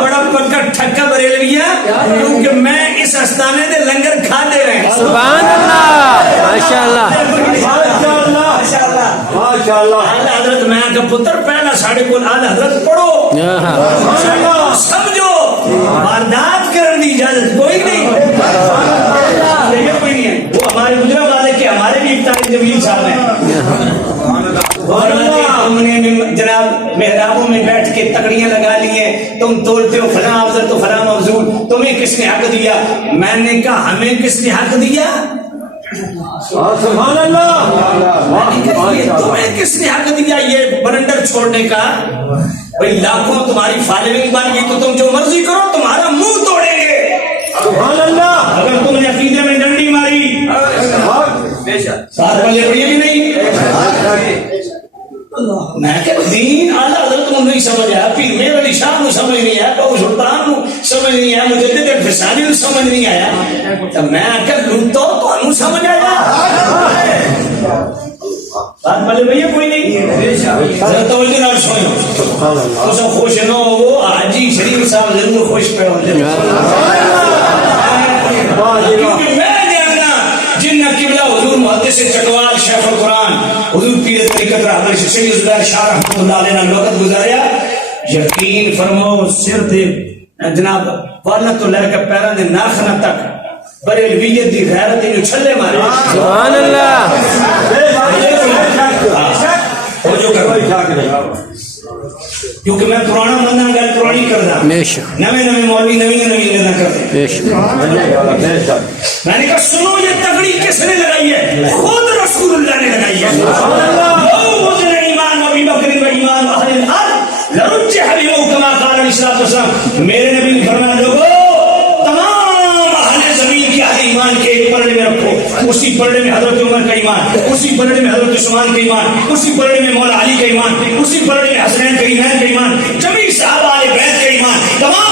بڑا پکا ٹھکا بریلویا کیونکہ میں اس استانے دے لنگر کھا دے رہے ہیں. سبحان اللہ ماشاءاللہ ماشاءاللہ. اعلی حضرت میں کہ پتر پہلا ساڑھے کو اعلی حضرت پڑھو سمجھو واردات کرنے کی اجازت کوئی نہیں کوئی نہیں ہے. وہ ہمارے بزرگ والے کے ہمارے بھی طارق جمیل صاحب ہیں اور ہم نے جناب محرابوں میں بیٹھ کے تکڑیاں لگا لی ہیں. تم تولتے ہو فلاں افضل تو فلاں مفضول, تمہیں کس نے حق دیا؟ میں نے کہا ہمیں کس نے حق دیا؟ سبحان اللہ. تمہیں کس نے حق دیا یہ برنڈر چھوڑنے کا؟ بھئی لاکھوں تمہاری فالوئنگ بن گئی تو تم جو مرضی کرو, تمہارا منہ توڑیں گے. سبحان اللہ. اگر تم نے عقیدے میں ڈنڈی ماری ساتھ والے پڑھیے بھی نہیں. میں کہ دین اعلیٰ حضرت کو نہیں سمجھ آیا, پیر میر علی شاہ کو سمجھ نہیں آیا, بہو سلطان کو سمجھ نہیں آیا, مجدد الفسانی کو سمجھ نہیں آیا, تو میں کہ لوٹو تو انہوں سمجھ آیا. بات بلے بھئیے کوئی نہیں حضرت توجہ نہ سوئیں اسے خوش نہ ہو. وہ حاجی شریف صاحب ضرور خوش پہ ہوتے کیونکہ میں جاننا جن قبلہ حضور محدث چٹوال شیخ القرآن حضور پیر طریقت رحمت سید زبیر شاہ رحمت اللہ علیہ نے وقت گزاریا. یقین فرماؤ سر دے جناب والد تو لے کے پیران دے ناخنہ تک بریلویت دی غیرت انہوں چھلے مارے. سبحان اللہ. کیونکہ میں پرانا بندہ گل پرانی کردا, نوے نوے مولوی نوی نوی نہ کرتے. میں نے کہا سنو یہ تگڑی کس نے لگائی ہے؟ خود رسول اللہ نے لگائی ہے. لو مجھے ایمان ابی بکر و ایمان اہل الارض لرجح بہم کما قال علیہ الصلوۃ والسلام. میرے نبی نے فرمایا لوگو تمام اہل زمین کے اہل ایمان کے ایک پلڑے میں رکھو. اسی پلڑے میں حضرت عمر کا ایمان, اسی پلڑے میں حضرت عثمان کا ایمان, اسی پلڑے میں مولا علی کا ایمان, اسی پلڑے میں حسنین کا ایمان, جمیع صحابہ علیہ بیت کا ایمان, تمام